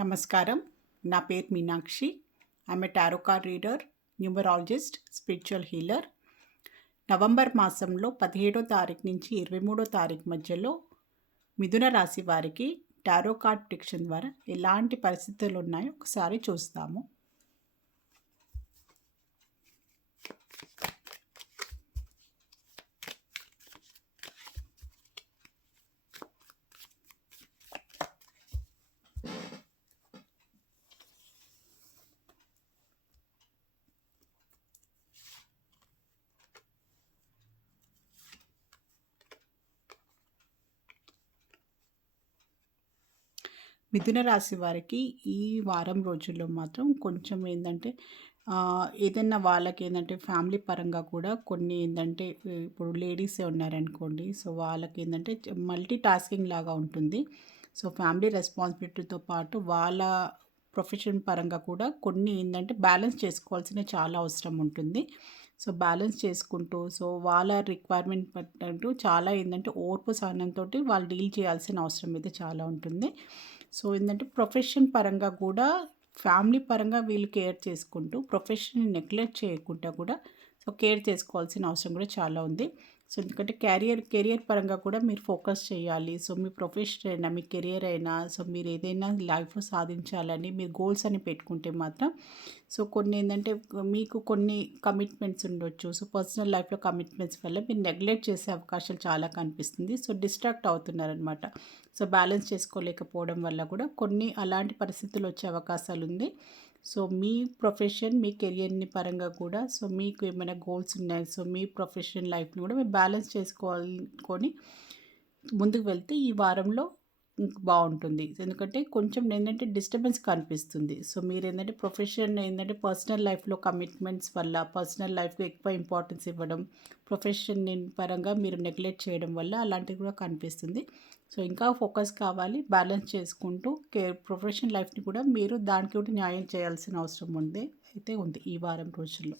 నమస్కారం. నా పేరు Meenakshi. I'm a tarot card reader, numerologist, spiritual healer. November మాసంలో 17వ తారీఖు నుంచి 23వ తారీఖు మధ్యలో మిథున రాశి వారికి టారో కార్డ్ ప్రిడిక్షన్ ద్వారా ఎలాంటి పరిస్థితులు ఉన్నాయో ఒకసారి చూస్తాము. మిథున రాశి వారికి ఈ వారం రోజుల్లో మాత్రం కొంచెం ఏంటంటే ఏదైనా వాళ్ళకి ఏంటంటే ఫ్యామిలీ పరంగా కూడా కొన్ని ఏంటంటే ఇప్పుడు లేడీసే ఉన్నారనుకోండి, సో వాళ్ళకి ఏంటంటే మల్టీ టాస్కింగ్ లాగా ఉంటుంది. సో ఫ్యామిలీ రెస్పాన్సిబిలిటీతో పాటు వాళ్ళ ప్రొఫెషన్ పరంగా కూడా కొన్ని ఏంటంటే బ్యాలెన్స్ చేసుకోవాల్సిన చాలా అవసరం ఉంటుంది. సో బ్యాలెన్స్ చేసుకుంటూ సో వాళ్ళ రిక్వైర్మెంట్ పట్టు చాలా ఏంటంటే ఓర్పు సహనంతో వాళ్ళు డీల్ చేయాల్సిన అవసరం అయితే చాలా ఉంటుంది. సో ఏంటంటే ప్రొఫెషన్ పరంగా కూడా ఫ్యామిలీ పరంగా వీళ్ళు కేర్ చేసుకుంటూ ప్రొఫెషన్ని నెగ్లెక్ట్ చేయకుండా కూడా సో కేర్ చేసుకోవాల్సిన అవసరం కూడా చాలా ఉంది. సో ఎందుకంటే కెరియర్ పరంగా కూడా మీరు ఫోకస్ చేయాలి. సో మీ ప్రొఫెషన్ అయినా మీ కెరియర్ అయినా సో మీరు ఏదైనా లైఫ్లో సాధించాలని మీరు గోల్స్ అని పెట్టుకుంటే మాత్రం సో కొన్ని ఏంటంటే మీకు కొన్ని కమిట్మెంట్స్ ఉండొచ్చు. సో పర్సనల్ లైఫ్లో కమిట్మెంట్స్ వల్ల మీరు నెగ్లెక్ట్ చేసే అవకాశాలు చాలా కనిపిస్తుంది. సో డిస్ట్రాక్ట్ అవుతున్నారనమాట. సో బ్యాలెన్స్ చేసుకోలేకపోవడం వల్ల కూడా కొన్ని అలాంటి పరిస్థితులు వచ్చే అవకాశాలు ఉంది. సో మీ ప్రొఫెషన్ మీ కెరియర్ని పరంగా కూడా సో మీకు ఏమైనా గోల్స్ ఉన్నాయి, సో మీ ప్రొఫెషన్ లైఫ్ని కూడా మీరు బ్యాలెన్స్ చేసుకోవాలనుకొని ముందుకు వెళ్తే ఈ వారంలో బాగుంటుంది. ఎందుకంటే కొంచెం ఏంటంటే డిస్టర్బెన్స్ కనిపిస్తుంది. సో మీరు ఏంటంటే ప్రొఫెషన్ ఏంటంటే పర్సనల్ లైఫ్లో కమిట్మెంట్స్ వల్ల పర్సనల్ లైఫ్కి ఎక్కువ ఇంపార్టెన్స్ ఇవ్వడం, ప్రొఫెషన్ పరంగా మీరు నెగ్లెక్ట్ చేయడం వల్ల అలాంటివి కూడా కనిపిస్తుంది. సో ఇంకా ఫోకస్ కావాలి, బ్యాలెన్స్ చేసుకుంటూ ప్రొఫెషనల్ లైఫ్ని కూడా మీరు దానికి కూడా న్యాయం చేయాల్సిన అవసరం ఉంది ఈ వారం రోజుల్లో.